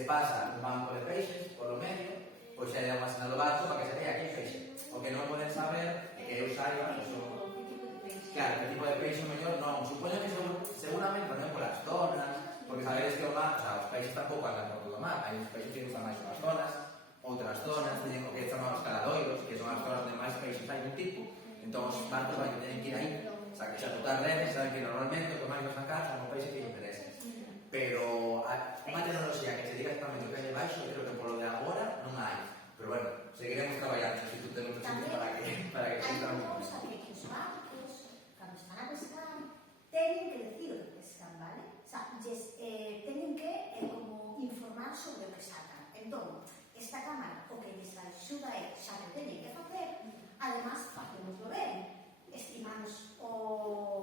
se pasa un banco de peixes polo medio, pois xa é unha señal do barco para que se vea aquí o peixe. O que non poden saber é que eu saiba, claro, que tipo de peixe mellor non. Supoño que seguramente tamén polas zonas, porque sabedes que o mar, o sea, os peixes tampouco andan por todo o mar, hai uns peixes que gustan máis unhas zonas, outras zonas, teñen o que chaman os caladoiros, que son as zonas onde máis peixes hai dun tipo, entón os barcos van que teñen que ir aí, o sea, que xa botar redes, saben que normalmente o que máis vas sacar son os peixes que lle interesen. Pero unha tecnoloxía que se diga exactamente o que hai debaixo, creo que polo de agora non hai. Pero bueno, seguiremos traballando, se tú temos sitios para que exista un... Tamén hai unha cousa que os barcos, cando están a pescar, teñen que decir o que pescan, vale? O sea, teñen que como informar sobre o que sacan. Entón, esta cámara o que lles axuda é xa que teñen que facer, además, facémoslo ben. Estimamos o